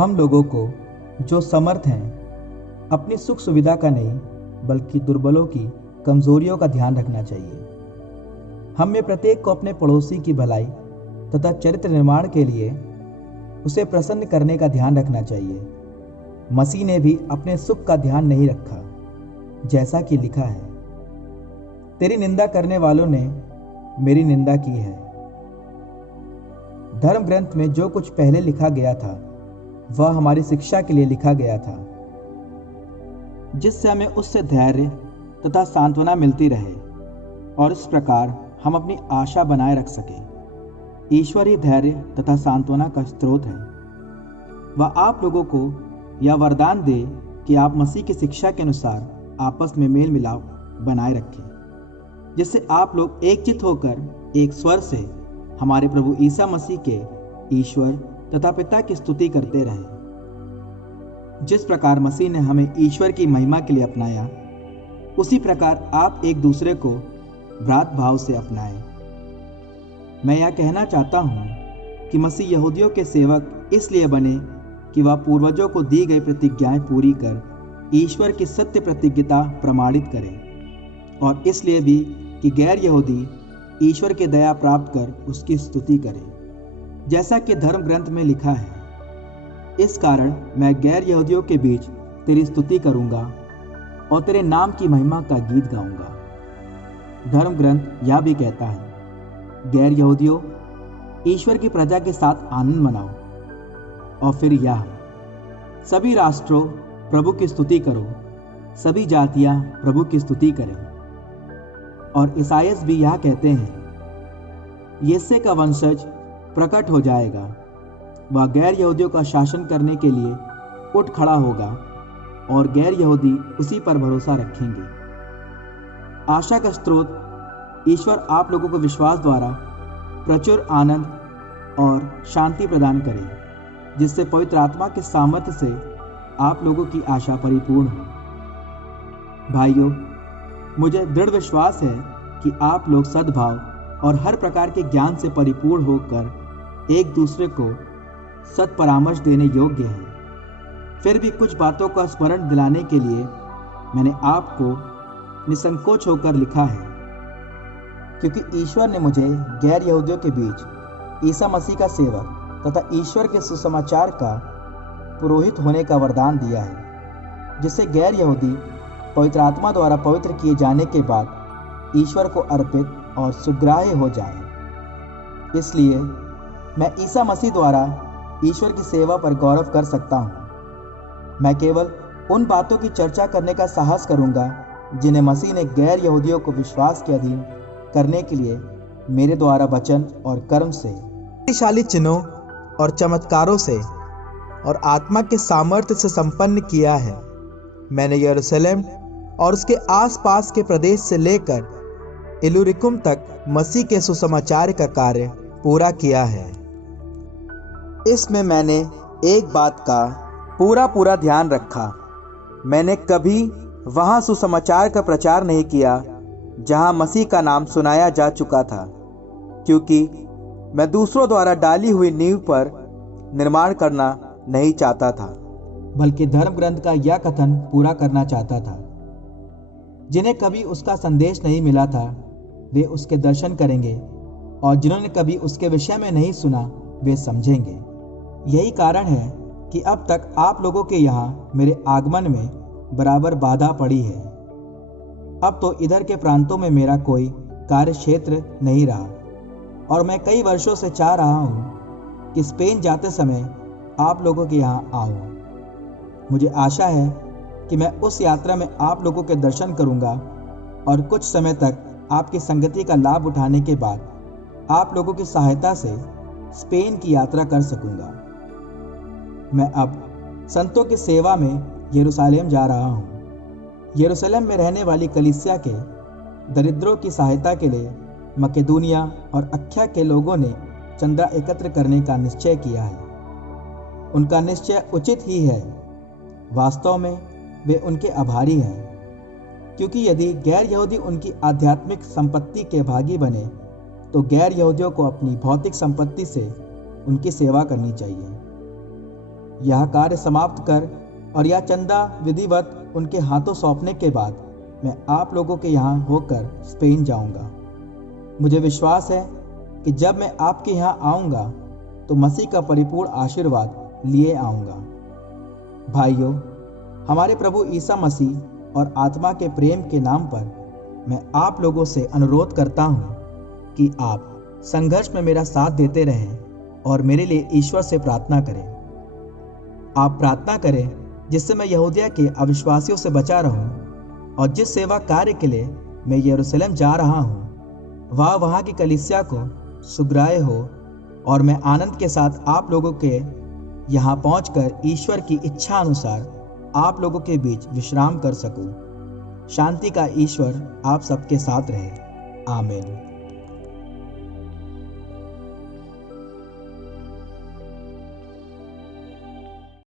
हम लोगों को जो समर्थ हैं अपनी सुख सुविधा का नहीं बल्कि दुर्बलों की कमजोरियों का ध्यान रखना चाहिए। हम में प्रत्येक को अपने पड़ोसी की भलाई तथा चरित्र निर्माण के लिए उसे प्रसन्न करने का ध्यान रखना चाहिए। मसीह ने भी अपने सुख का ध्यान नहीं रखा, जैसा कि लिखा है, तेरी निंदा करने वालों ने मेरी निंदा की है। धर्म ग्रंथ में जो कुछ पहले लिखा गया था वह हमारी शिक्षा के लिए लिखा गया था, जिससे हमें उससे धैर्य तथा सांत्वना मिलती रहे और इस प्रकार हम अपनी आशा बनाए रख सके। ईश्वर ही धैर्य तथा सांत्वना का स्रोत है। वह आप लोगों को यह वरदान दे कि आप मसीह की शिक्षा के अनुसार आपस में मेल मिलाप बनाए रखें, जिससे आप लोग एकचित होकर एक स्वर से हमारे प्रभु ईसा मसीह के ईश्वर तथा पिता की स्तुति करते रहें। जिस प्रकार मसीह ने हमें ईश्वर की महिमा के लिए अपनाया, उसी प्रकार आप एक दूसरे को भ्रात भाव से अपनाएं। मैं यह कहना चाहता हूँ कि मसीह यहूदियों के सेवक इसलिए बने कि वह पूर्वजों को दी गई प्रतिज्ञाएं पूरी कर ईश्वर की सत्य प्रतिज्ञता प्रमाणित करें, और इसलिए भी कि गैर यहूदी ईश्वर की दया प्राप्त कर उसकी स्तुति करें, जैसा कि धर्म ग्रंथ में लिखा है, इस कारण मैं गैर यहूदियों के बीच तेरी स्तुति करूंगा और तेरे नाम की महिमा का गीत गाऊंगा। धर्म ग्रंथ यह भी कहता है, गैर यहूदियों, ईश्वर की प्रजा के साथ आनंद मनाओ। और फिर यह, सभी राष्ट्रों प्रभु की स्तुति करो, सभी जातियां प्रभु की स्तुति करें। और ईसाइयास भी यह कहते हैं, यिशै का वंशज प्रकट हो जाएगा, वह गैर यहूदियों का शासन करने के लिए उठ खड़ा होगा और गैर यहूदी उसी पर भरोसा रखेंगे। आशा का स्रोत ईश्वर आप लोगों को विश्वास द्वारा प्रचुर आनंद और शांति प्रदान करे, जिससे पवित्र आत्मा के सामर्थ्य से आप लोगों की आशा परिपूर्ण हो। भाइयों, मुझे दृढ़ विश्वास है कि आप लोग सद्भाव और हर प्रकार के ज्ञान से परिपूर्ण होकर एक दूसरे को सत् परामर्श देने योग्य हैं। फिर भी कुछ बातों का स्मरण दिलाने के लिए मैंने आपको निसंकोच होकर लिखा है, क्योंकि ईश्वर ने मुझे गैर यहूदियों के बीच ईसा मसीह का सेवक तथा ईश्वर के सुसमाचार का पुरोहित होने का वरदान दिया है, जिससे गैर यहूदी पवित्र आत्मा द्वारा पवित्र किए जाने के बाद ईश्वर को अर्पित और सुग्राह्य हो जाएं। इसलिए मैं ईसा मसीह द्वारा ईश्वर की सेवा पर गौरव कर सकता हूँ। मैं केवल उन बातों की चर्चा करने का साहस करूँगा जिन्हें मसीह ने गैर यहूदियों को विश्वास के अधीन करने के लिए मेरे द्वारा वचन और कर्म से, शक्तिशाली चिन्हों और चमत्कारों से और आत्मा के सामर्थ्य से संपन्न किया है। मैंने यरूशलेम और उसके आसपास के प्रदेश से लेकर इल्लुरिकुम तक मसीह के सुसमाचार का कार्य पूरा किया है। इसमें मैंने एक बात का पूरा ध्यान रखा। मैंने कभी वहाँ सुसमाचार का प्रचार नहीं किया जहाँ मसीह का नाम सुनाया जा चुका था, क्योंकि मैं दूसरों द्वारा डाली हुई नींव पर निर्माण करना नहीं चाहता था, बल्कि धर्म ग्रंथ का यह कथन पूरा करना चाहता था, जिन्हें कभी उसका संदेश नहीं मिला था वे उसके दर्शन करेंगे, और जिन्होंने कभी उसके विषय में नहीं सुना वे समझेंगे। यही कारण है कि अब तक आप लोगों के यहाँ मेरे आगमन में बराबर बाधा पड़ी है। अब तो इधर के प्रांतों में मेरा कोई कार्य क्षेत्र नहीं रहा, और मैं कई वर्षों से चाह रहा हूँ कि स्पेन जाते समय आप लोगों के यहाँ आऊँ। मुझे आशा है कि मैं उस यात्रा में आप लोगों के दर्शन करूँगा और कुछ समय तक आपकी संगति का लाभ उठाने के बाद आप लोगों की सहायता से स्पेन की यात्रा कर सकूँगा। मैं अब संतों की सेवा में यरूशलेम जा रहा हूँ। यरूशलेम में रहने वाली कलीसिया के दरिद्रों की सहायता के लिए मकेदुनिया और अख्या के लोगों ने चंदा एकत्र करने का निश्चय किया है। उनका निश्चय उचित ही है। वास्तव में वे उनके आभारी हैं, क्योंकि यदि गैर यहूदी उनकी आध्यात्मिक संपत्ति के भागी बने तो गैर यहूदियों को अपनी भौतिक संपत्ति से उनकी सेवा करनी चाहिए। यह कार्य समाप्त कर और यह चंदा विधिवत उनके हाथों सौंपने के बाद मैं आप लोगों के यहाँ होकर स्पेन जाऊंगा। मुझे विश्वास है कि जब मैं आपके यहाँ आऊँगा तो मसीह का परिपूर्ण आशीर्वाद लिए आऊँगा। भाइयों, हमारे प्रभु ईसा मसीह और आत्मा के प्रेम के नाम पर मैं आप लोगों से अनुरोध करता हूँ कि आप संघर्ष में मेरा साथ देते रहें और मेरे लिए ईश्वर से प्रार्थना करें। आप प्रार्थना करें जिससे मैं यहूदिया के अविश्वासियों से बचा रहूं और जिस सेवा कार्य के लिए मैं यरूशलेम जा रहा हूं वह वहां की कलीसिया को सुग्राह्य हो और मैं आनंद के साथ आप लोगों के यहाँ पहुंचकर ईश्वर की इच्छा अनुसार आप लोगों के बीच विश्राम कर सकूं। शांति का ईश्वर आप सबके साथ रहे। आमीन।